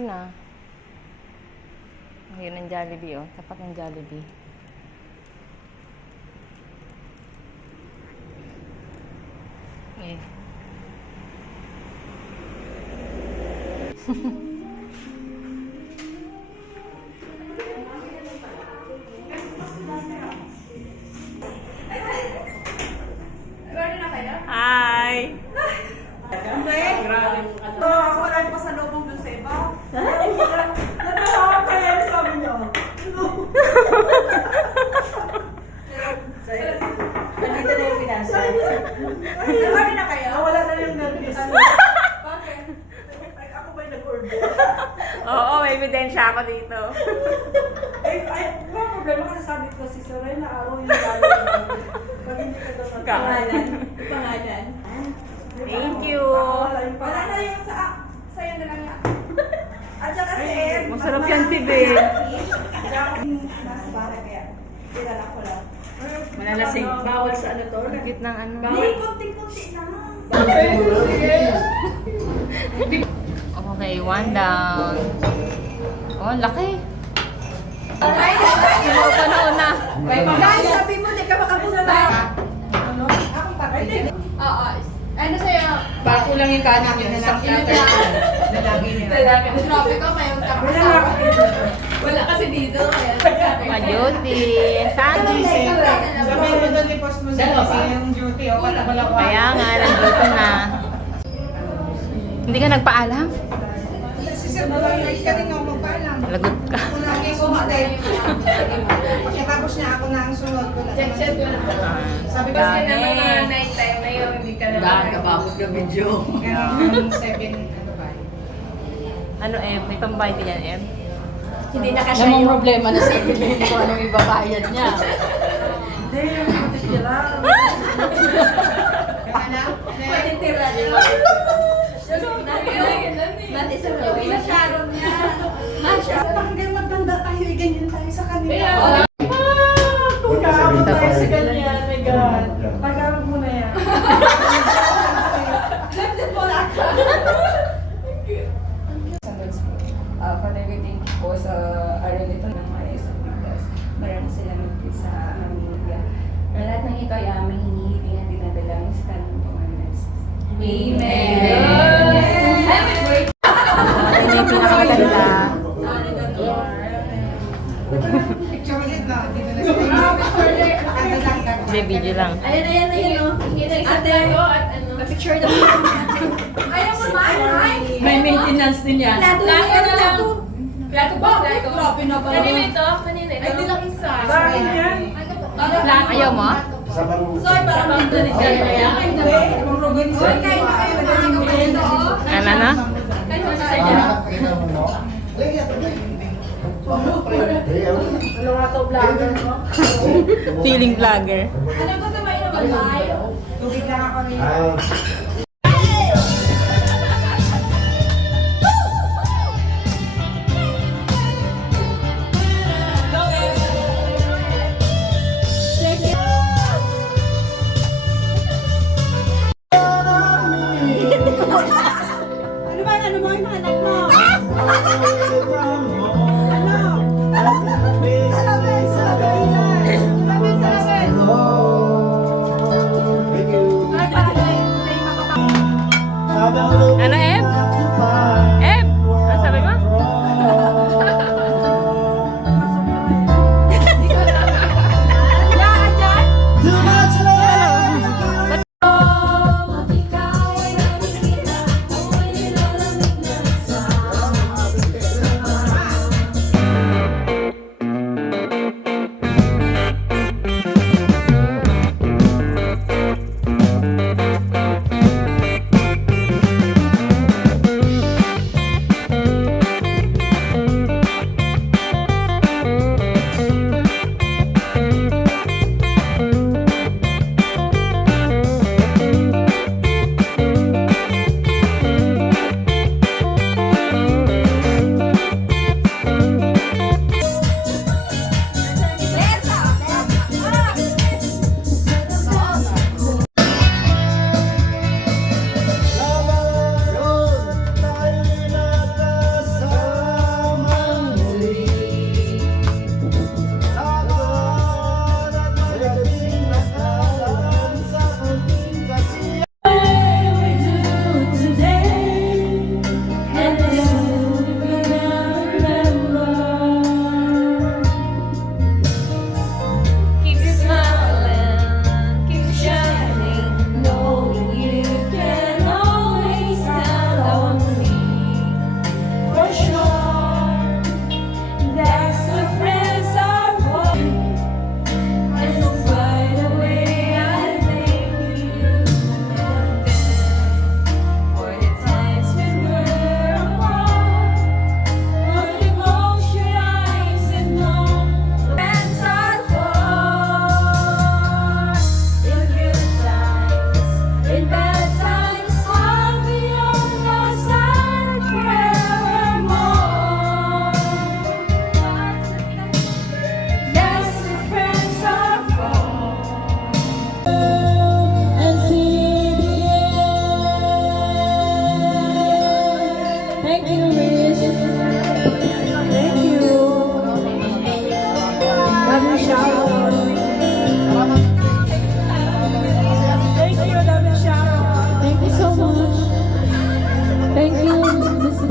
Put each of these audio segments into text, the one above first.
Na. Yun ang Jollibee, oh. Tapat ng Jollibee. Eh. Hi! Ako wala pa sa lubong dun sa iba. Natawa kaya sabi niyo. Nandito na yung pinasa. Nagkari na kayo? Wala na yung nervous. Bakit? Ako ba'y nag-order? Oo, may ebidensya ako dito. Wala problema kasi sabi ko si Soraya na araw yung gano'n. Pag hindi ka daw Pangalan. Pangalan. Thank you. Wala na yung sa'yo na lang yan. At saka si Ed. Masarap yan, Tibe. Nasa bahay kaya. Kilala ko lang. Malalasing. Bawal sa ano to? Higit ng ano. Hindi, konti-konti na. Okay, one down. Oh, laki. Ay, Panahon na. guys, sabi mo, di ka makapunta. Ano? Akong papel. Oo. Ano sa'yo? Para kulang yung kanin yun. Sa platter. Lalaki niya. Grabe ka kayo Wala nga ako. Wala kasi dito. Kaya Majutin. Sandy. Sabihin mo doon i-post mo sa yung duty o wala ko. Kaya nga, nandito na. Hindi ka nagpaalam? Si Sir Bulan, ka rin ako magpaalam. Lagot ka. Ako na ang sumatay. Pagkatapos niya ako na ang sunod ko na. check ko lang. Sabi ko Kasi siya naman mga night time na yun, hindi ka na Dahil kababog na video. yung 7 ano ba? Ano, Em? May pambayad ka dyan, Em? Hindi na kasi Namang problema na sa Evelyn kung anong ibabayad niya. Hindi, yung putik niya lang. pwede tira niya. Dati sa Roy, na Sharon niya. Hanggang magtanda tayo, ganyan tayo sa kanila. Kaya, Kung kaabot tayo tapos sa ganyan, ganyan, my God. Tagalog mo na yan. Lapsit mo lang ka. Father, we thank you po sa araw nito ng Maria sa Pilipinas. Maraming salamat po sa Amiga. Na lahat ng ito ay aming hinihiling at dinadalangin sa kanong Panginoon. Amen! Ano yung pinakamaganda? Picture ulit na. Dito na sa Hindi, video lang. Ayan, oh. Ate, at ano. Picture na. Ayaw mo ba? May maintenance din yan. Plato na lang. Plato ba? Grabe na pala. Kanina ito? Kanina ito? Ay, di lang isa. Sa akin yan. Ayaw mo? Sorry, parang dito rin siya. Hindi, kung rugin Uy, siya. kain na kayo mga kapatid, oh. Ano na? Kain mo sa inyo. Ano nga to, vlogger mo? Feeling vlogger. Ano gusto mo inuman tayo? Tubig lang ako rin. Ano ba? Ano mo yung anak mo? Ay,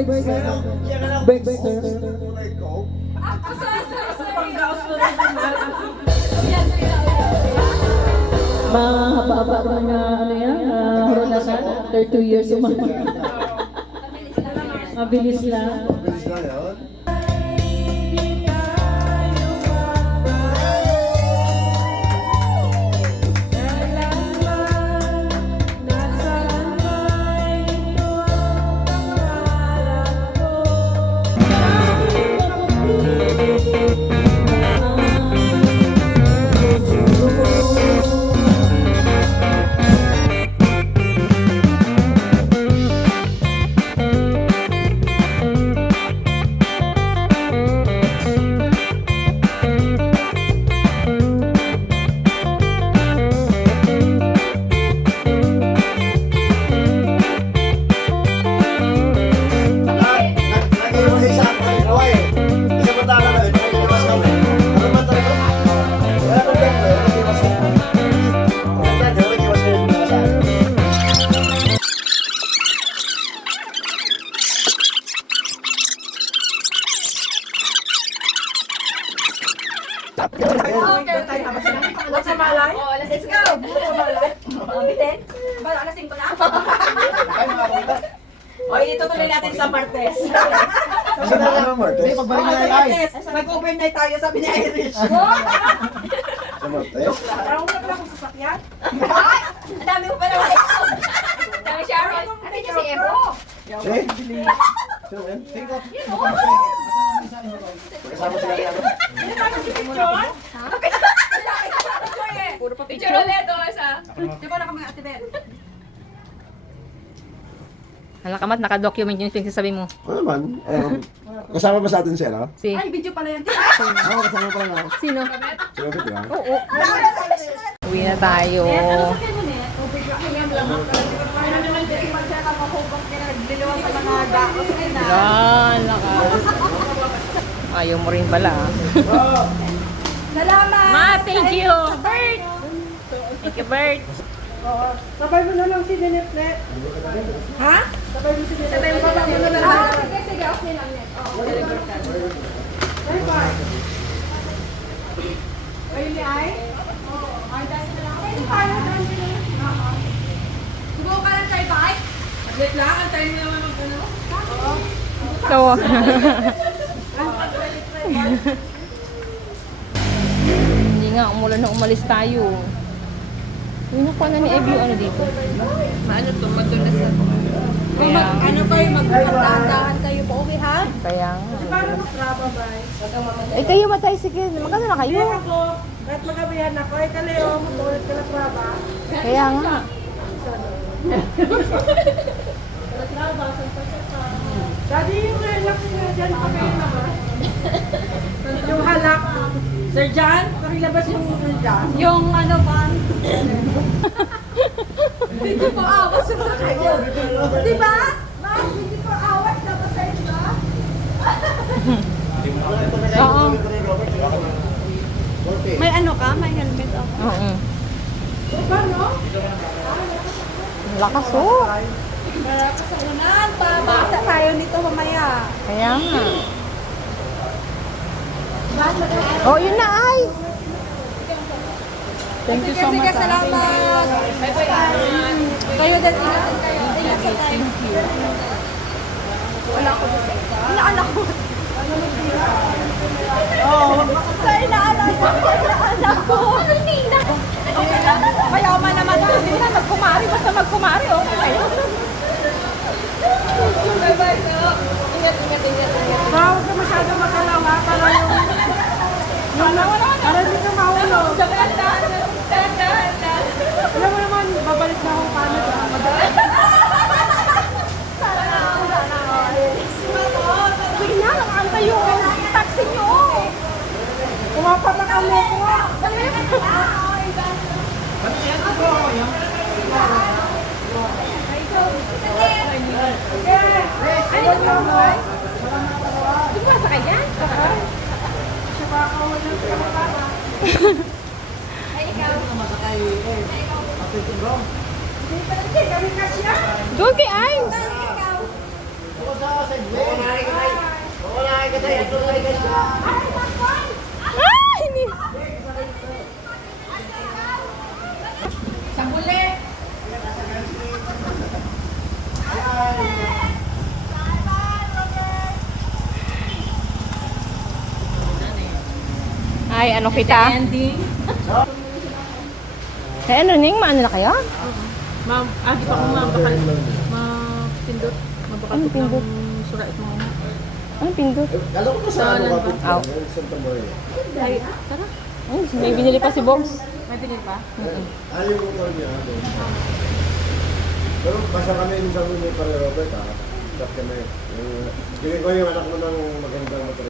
Mga haba-haba ko na ano yan, horanasan, after 2 years mabilis lang. Bilis lang yun. What's sa malay? Oh, let's go. Bitin? Bala, alasing ko na. O, itutuloy natin sa Martes. Kasi na lang ang Martes. Pagbalik na Martes. Mag-overnight tayo, sabi ni Irish. Sa Martes? Parang wala pala akong sasakyan. Ay! Ang dami mo pa naman. Dami Sharon. Ate niya si Ebo. Eh? Sino yan? Magkasama sila ni ano? Puro pa picture ulit. Di ba na kami Ate Ben? Halakamat, naka-document yung pinagsasabi mo. Ano naman? Kasama ba sa atin siya, no? Si, Ay, video pala yan. Oo, kasama pa lang ako. sino? Sino ba ito? Oo. Uwi na tayo. Yan, lakas. Ayaw mo rin pala. Salamat. Ma, thank you. Bert. Thank you, Bert. Sabay mo na lang si Dinetnet. Ha? Sabay mo si Dinetnet. Sabay mo na lang. Ah, sige, sige. Okay lang yan. Bye-bye. Ayun ni Ay? Ay, dahil na lang. Ay, paano dahil na lang? Subukan ka lang tayo, bike. Wait lang, antayin mo naman mag-ano. So, hindi nga, umulan na umalis tayo. Uy, nakuha na ni Evie yung ano dito. Maano to, madulas na to. Kaya, Ano kayo, magdahan kayo po uwi, ha? kaya nga. Paano mag-traba, bye? Eh, kayo matay, sige. Magkano na kayo? Hindi ako. Kahit magabihan ako, ay kaleo, matulad ka na traba. Kaya nga. Daddy, yung relax na dyan, pakain naman. Yung halak. Sir John, pakilabas yung John. Yung ano ba? Hindi ko awas sa kanya. Di ba? Mas, hindi ko awas dapat sa iba. Oo. May ano ka? May helmet ako. Oo. Diba, no? Lakas, oh. Sa unan, pabasa tayo nito mamaya. Kaya nga. Oh, yun na ay. Thank you so much. Sige, salamat. Kayo din, ingatan kayo. Ingatan tayo. Wala ko dito. Inaanak ko. Sa inaanak ko. Inaanak ko. Mayaman naman na. Hindi na magkumari. Basta magkumari. Okay kayo. Bye-bye. Ingat. Huwag ka masyado makalawa para yung... Para hindi ka mahulog. Alam mo naman, babalik na ako Canada. Sige na, nakakantay yung taxi nyo. Kumapat na kami ko. Di ba sa kanya? Ay, ikaw. Kami kasya. Doon kay Ice. Ikaw. Ah! Hindi. Ay, ano kita? Ending. Eh, ano ning? Maano na kayo? Agi pa kung mabakal. Mapindot. Mabakal Ano pindot? ng surait mo. Ano pindot? Kala ko pa sa ano ka po. Aw. Santa Maria. Ay, tara. Ay, may binili pa si Box. May tingin pa? Alim mo ko niya. Pero basta kami yung sabi ni Pare Robert ha. Stop kami. Bigyan ko yung anak mo ng magandang motor.